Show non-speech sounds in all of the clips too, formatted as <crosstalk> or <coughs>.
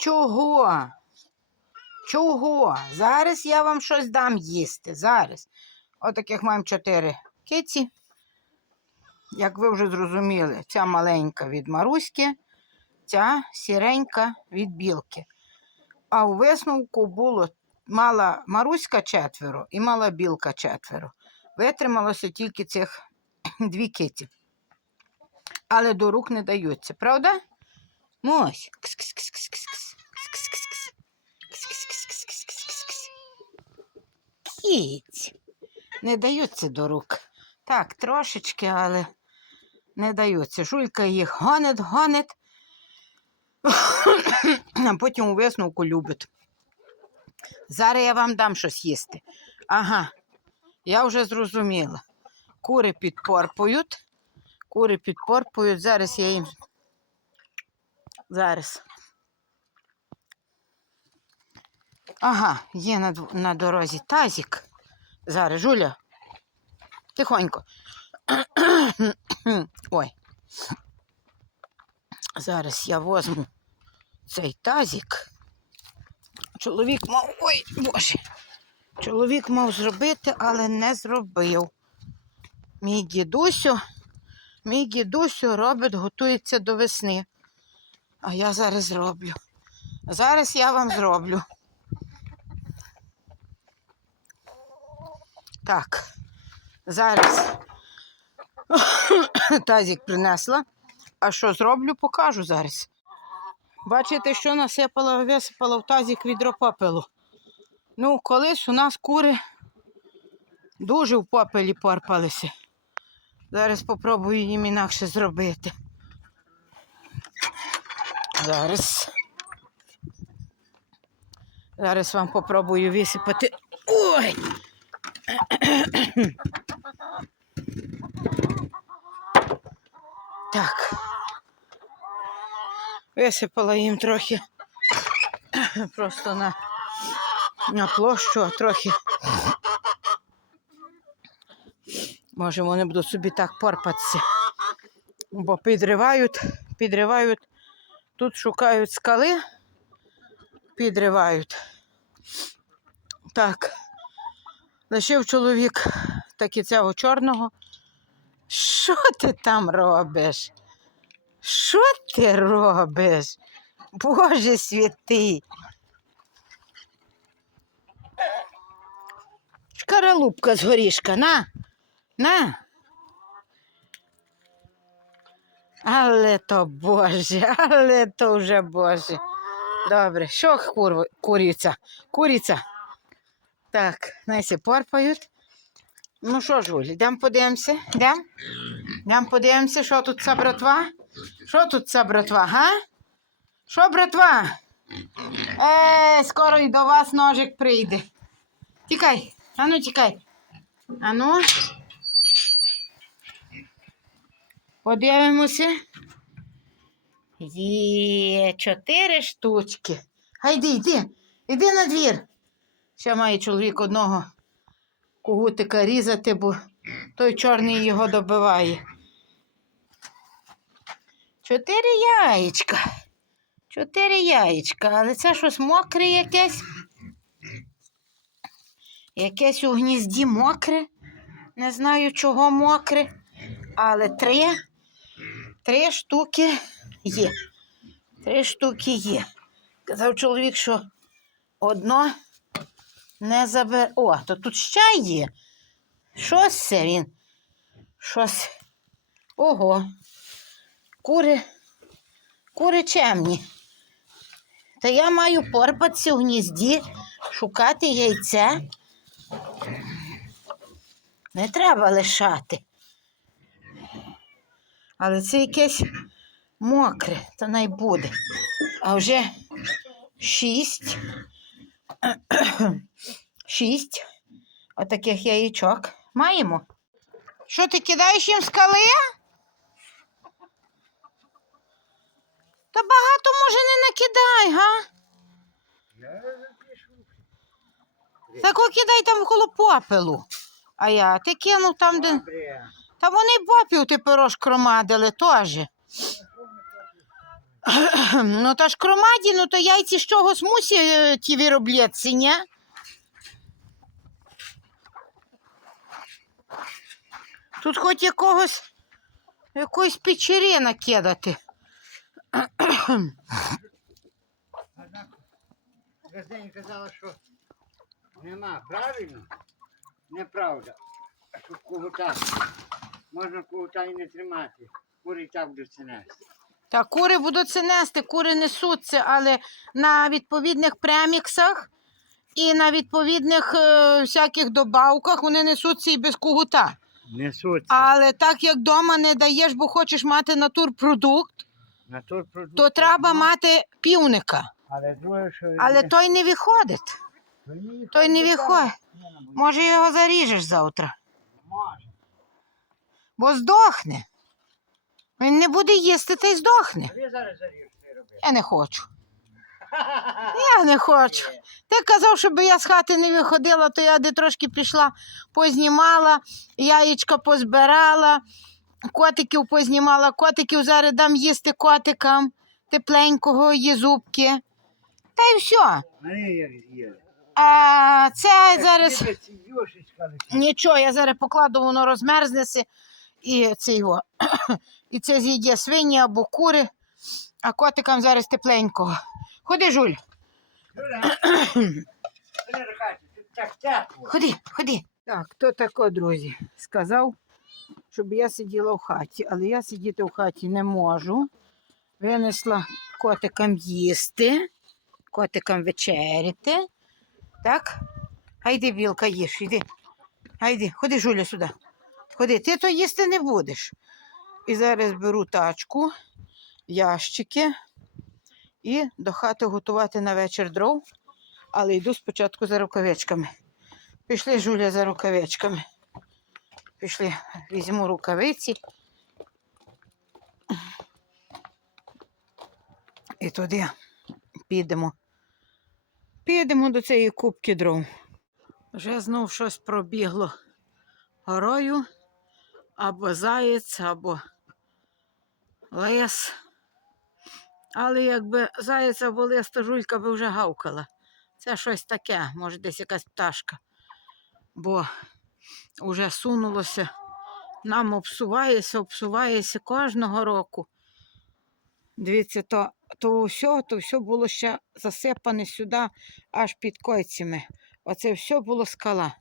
Чого? Чого? Зараз я вам щось дам їсти. Зараз. Отаких маємо чотири киці. Як ви вже зрозуміли, ця маленька від Маруськи, ця сіренька від білки. А у висновку було мала Маруська четверо і мала білка четверо. Витрималося тільки цих <clears throat> дві киті. Але до рук не даються, правда? Мось. Кіць. Не даються до рук. Так, трошечки, але не даються. Жулька їх гонить, гонить, <coughs> а потім у висновку любить. Зараз я вам дам щось їсти. Ага, я вже зрозуміла. Кури підпорпують. Кури підпорпують. Зараз я їм. Зараз. Ага, є на, на дорозі тазик. Зараз, Жуля. Тихонько. <clears throat> Ой. Зараз я возьму цей тазик. Чоловік мав. Ой, боже. Чоловік мав зробити, але не зробив. Мій дідусю, мій дідусю робить, готується до весни. А я зараз зроблю. Зараз я вам зроблю. Так, зараз <coughs> тазик принесла. А що зроблю, покажу зараз. Бачите, що насипала, висипала в тазик відро попелу. Ну, колись у нас кури дуже в попелі порпалися. Зараз спробую їм інакше зробити. Зараз. Зараз вам попробую висипати. Ой! Так. Висипала їм трохи просто на, на площу, а трохи. Може, вони будуть собі так порпатися. Бо підривають, підривають, тут шукають скали, підривають. Так. Лишив чоловік таки цього чорного. Що ти там робиш? Що ти робиш? Боже святий. Шкаралупка з горішка, на, на. Але то Боже, <laughs> але то вже Боже. Добре, що кур... куриця? Куриця. Так, Несі порпають. Ну що ж, Оль, йдемо подивимося. Йдемо? Йдемо подивимося, що тут ця братва? Що тут ця братва, га? Що, братва? Е, скоро і до вас ножик прийде. Тікай, ану тікай. Ану. Подивимося. Є чотири штучки. Гайди, йди, йди на двір. Ще має чоловік одного кугутика різати, бо той чорний його добиває. Чотири яєчка. Чотири яєчка, але це щось мокре якесь. Якесь у гнізді мокре. Не знаю, чого мокре. Але три, три штуки є. Три штуки є. Казав чоловік, що одно не забере. О, то тут ще є. Щось це він. Щось. Ого. Кури. Кури чемні. Та я маю порпатися в гнізді, шукати яйця. Не треба лишати. Але це якесь мокре, то най буде. А вже шість. <coughs> Шість отаких яєчок маємо. Що ти кидаєш їм скали? Та багато може не накидай, га? Так кидай там коло попелу. А я ти кинув там, де. Та вони попів тепер розкромадили теж. <clears throat> Ну, та ж кромаді, ну то яйці з чогось мусі е, ті виробляться, ні? Тут хоч якогось якоїсь печері накидати. Газдені казала, що нема, правильно? Неправда. Що кугута. Можна кугута і не тримати. Кури і так будуть це нести. Та кури будуть це нести, кури несуться, але на відповідних преміксах і на відповідних е, всяких добавках вони несуться і без кугута. Несуться. Але так як вдома не даєш, бо хочеш мати натурпродукт, На той продукт. то треба мати півника. Але друге, що... Але не- той не виходить. то той не виходить. Може, його заріжеш завтра, Може. Бо здохне. Він не буде їсти та й здохне. Ви зараз заріжете робити. Я не хочу. Я не хочу. Ти казав, щоб я з хати не виходила, то я де трошки пішла, познімала, яєчка позбирала, котиків познімала, котиків зараз дам їсти котикам, тепленького, є зубки. Та й все. З'їли. А це зараз нічого, я зараз покладу, воно розмерзнеться і це його. І це з'їдє свині або кури, а котикам зараз тепленького. Ходи, Жуль. Ходи, ходи. Так, то тако, друзі, сказав, щоб я сиділа в хаті, але я сидіти в хаті не можу. Винесла котикам їсти, котикам вечеряти. Так? Гайди, білка, їж, іди. Гайди, ходи, Жуля, сюди. Ходи, ти то їсти не будеш. І зараз беру тачку, ящики і до хати готувати на вечір дров, але йду спочатку за рукавичками. Пішли Жуля за рукавичками. Пішли, візьму рукавиці. І туди підемо. Підемо до цієї кубки дров. Вже знов щось пробігло горою, або заєць, або лес. Але якби заєць або лес, то жулька би вже гавкала. Це щось таке, може десь якась пташка. Бо вже сунулося, нам обсувається, обсувається кожного року. Дивіться, то, то все, то все було ще засипане сюди аж під койцями. Оце все було скала.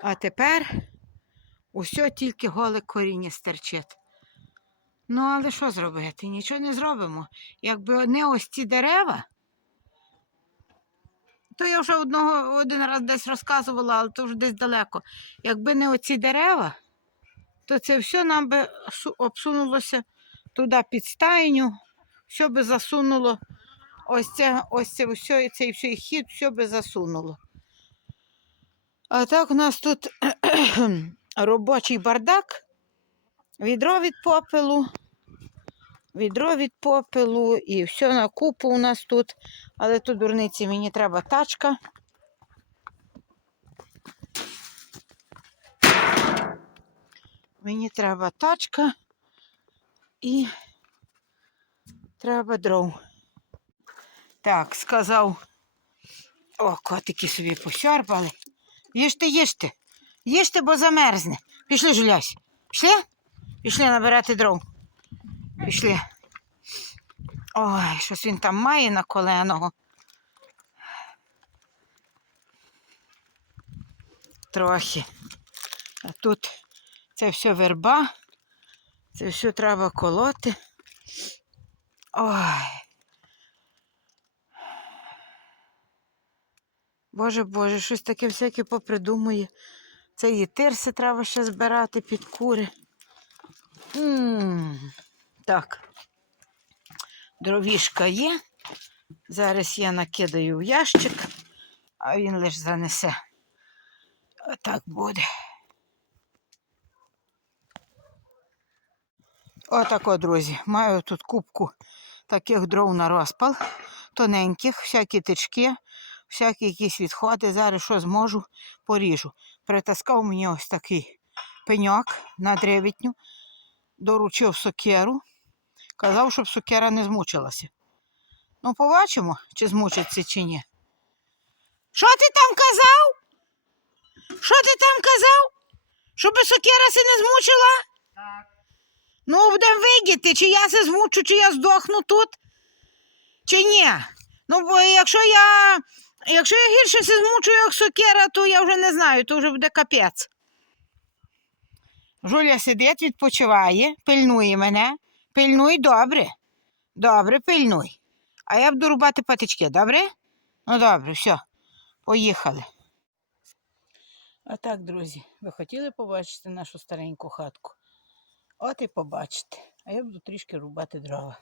А тепер усе тільки голе коріння стерчить. Ну, але що зробити? Нічого не зробимо. Якби не ось ці дерева, то я вже одного один раз десь розказувала, але то вже десь далеко. Якби не оці дерева, то це все нам би обсунулося туди під стайню, все би засунуло. Ось це, ось це все, цей всій хід, все би засунуло. А так у нас тут робочий бардак, відро від попелу, відро від попелу і все на купу у нас тут. Але тут дурниці мені треба тачка. Мені треба тачка і треба дров. Так, сказав. О, котики собі посьорбали. Їжте, їжте. Їжте, бо замерзне. Пішли, Жулясь. Пішли? Пішли набирати дров. Пішли. Ой, щось він там має на коленого. Трохи. А тут це все верба. Це все треба колоти. Ой. Боже Боже, щось таке всяке попридумує. Це і тирси треба ще збирати під кури. Так. Дровішка є. Зараз я накидаю в ящик, а він лише занесе. Отак буде. Отако, друзі. Маю тут кубку таких дров на розпал, тоненьких, всякі тички, всякі якісь відходи. Зараз що зможу, поріжу. Притаскав мені ось такий пеньок на древітню, доручив сокеру. Казав, щоб сукера не змучилася. Ну, побачимо, чи змучиться, чи ні. Що ти там казав? Що ти там казав? Щоб сукера се не змучила? Так. Ну, будемо видіти, чи я се змучу, чи я здохну тут, чи ні. Ну, бо якщо я. Якщо я гірше се змучу, як сокира, то я вже не знаю, то вже буде капець. Жуля сидить, відпочиває, пильнує мене. Пильнуй добре. Добре, пильнуй. А я буду рубати патички, добре? Ну добре, все, поїхали. А так, друзі, ви хотіли побачити нашу стареньку хатку? От і побачите. А я буду трішки рубати дрова.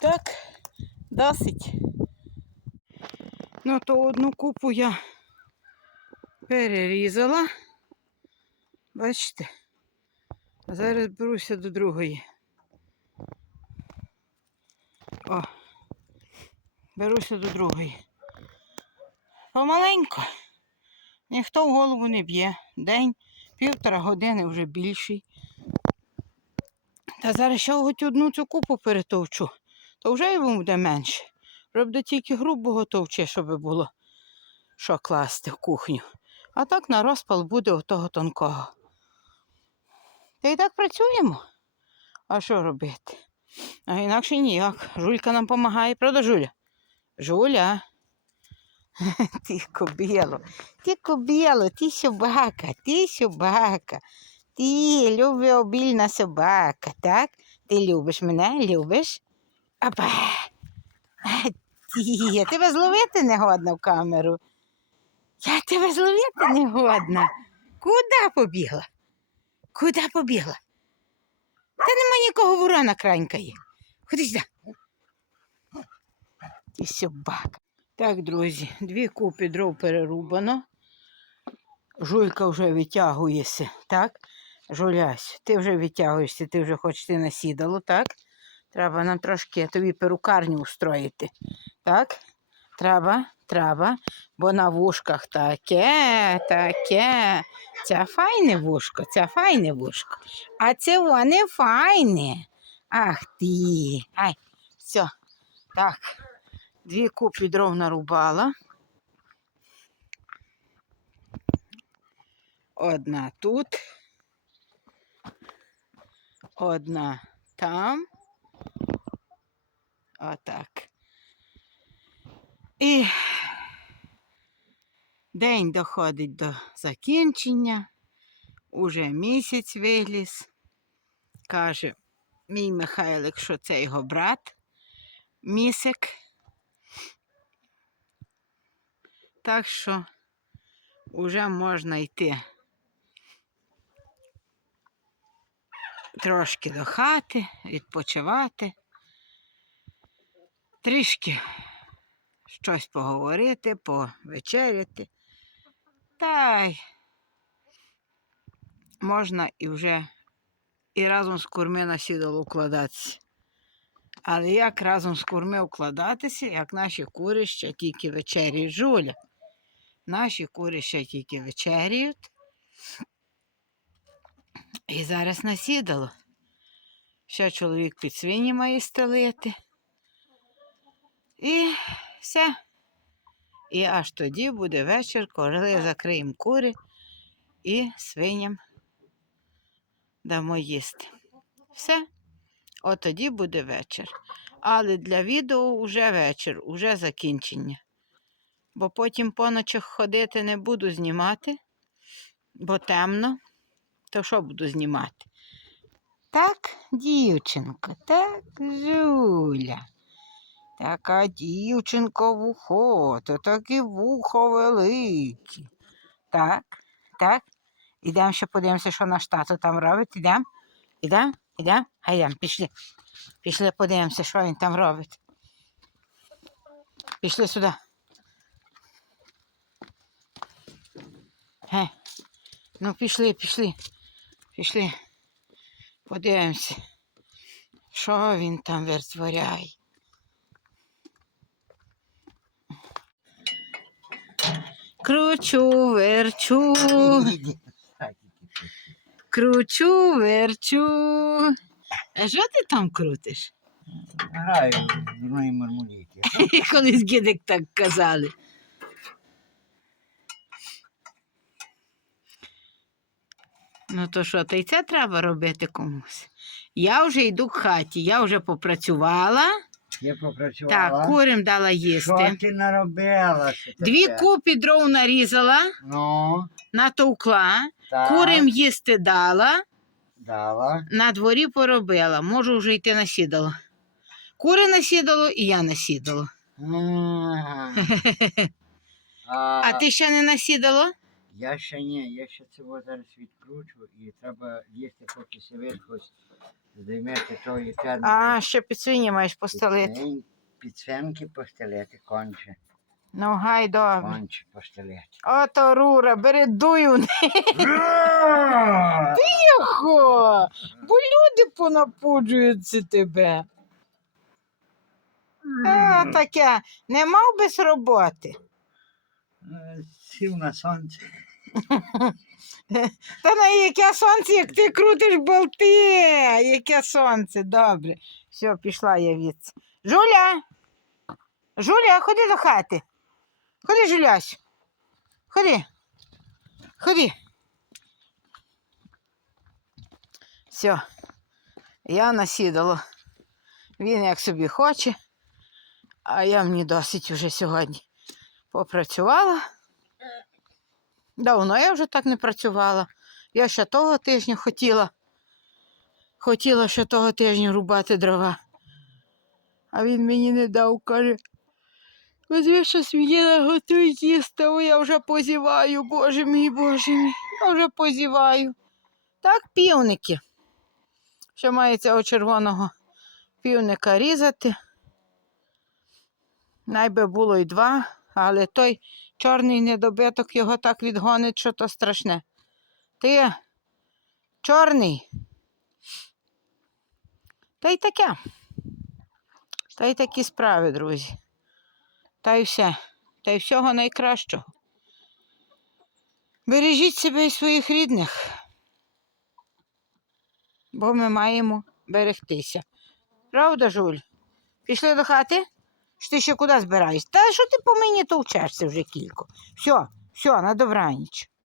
Так, досить. Ну, то одну купу я перерізала. Бачите? А зараз беруся до другої. О, беруся до другої. Помаленько. Ніхто в голову не б'є. День, півтора години вже більший. Та зараз ще хоч одну цю купу перетовчу, то вже йому буде менше. Правда, тільки грубого товче, щоб було що класти в кухню. А так на розпал буде отого тонкого. Та й так працюємо. А що робити? А інакше ніяк. Жулька нам допомагає, правда, Жуля? Жуля. Ти кобіло, ти кобіло, ти собака, ти собака. Ти любвеобільна собака, так? Ти любиш мене, любиш? Апа. А, я тебе зловити не годна в камеру. Я тебе зловити не годна. Куди побігла? Куди побігла? Та нема нікого ворона кранькає. Ходи сюди. Ти собака. Так, друзі, дві купи дров перерубано. Жулька вже витягується, так? Жулясь, ти вже витягуєшся, ти вже хочеш йти на сідало, так? Треба нам трошки тобі перукарню устроїти. Так? Треба, треба, бо на вушках таке, таке. Це файне вушко, це файне вушко. А це воно файне. Ах ти. Ай, все. Так. Дві купи дров нарубала. Одна тут. Одна там. Отак. І день доходить до закінчення. Уже місяць виліз. Каже мій Михайлик, що це його брат, місик. Так що вже можна йти трошки до хати, відпочивати, трішки щось поговорити, повечеряти. Та й можна і вже і разом з курми на сідало укладатися. Але як разом з курми укладатися, як наші кури ще тільки вечеряють жуля. Наші кури ще тільки вечеряють. І зараз насідало. Ще чоловік під свині має стелити. І все. І аж тоді буде вечір, коли закриємо кури і свиням дамо їсти. Все. От тоді буде вечір. Але для відео вже вечір, уже закінчення. Бо потім по ночах ходити не буду знімати, бо темно. То що буду знімати? Так, дівчинка, так, Жуля. Така дівчинка вухо, то такі вухо великі. Так, так. Ідемо ще подивимося, що наш тато там робить. Ідемо? Ідемо? Ідемо? А йдемо, пішли. Пішли подивимося, що він там робить. Пішли сюди. Ге. Ну, пішли, пішли. Пішли. Подивимося, що він там витворяє. Кручу, верчу, кручу, верчу. А що ти там крутиш? Граю в дурної мармуліки. <laughs> Колись гідик так казали. Ну то що, то й це треба робити комусь. Я вже йду к хаті, я вже попрацювала. Я попрацювала. Так, курям дала Що їсти. ти наробила? що Дві купи дров нарізала, Ну, натовкла, так, курям їсти дала, дала. на дворі поробила. Можу вже йти на сідало. Кури насідало і я насідало. Ага. А, <laughs> А ти ще не насідало? Я ще ні, я ще цього зараз відкручу і треба їсти, поки хоч займете тої терміки. А, ще під свині маєш постелити. Підсвинки постелити, конче. Ну, гай добре. Конче постелити. Ото рура, бери дую Тихо, бо люди понапуджуються тебе. А, таке, не мав без роботи. Е, Сів на сонце. <laughs> <laughs> Та на яке сонце, як ти крутиш болти, яке сонце, добре. Все, пішла я від. Жуля! Жуля, ходи до хати. Ходи, Жулясь. Ходи. Ходи. Все, я насідала. Він як собі хоче, а я мені досить вже сьогодні попрацювала. Давно я вже так не працювала. Я ще того тижня хотіла. Хотіла ще того тижня рубати дрова. А він мені не дав, каже. Ось ви щось мені наготують їсти, о, я вже позіваю, боже мій, боже мій, я вже позіваю. Так, півники. Ще має цього червоного півника різати. Найби було й два, але той чорний недобиток його так відгонить, що то страшне. Ти чорний. Та й таке. Та й такі справи, друзі. Та й все. Та й всього найкращого. Бережіть себе і своїх рідних, бо ми маємо берегтися. Правда, Жуль? Пішли до хати? Що ти ще куди збираєшся? Та що ти по мені товчешся вже кілько? Все, все, на добраніч.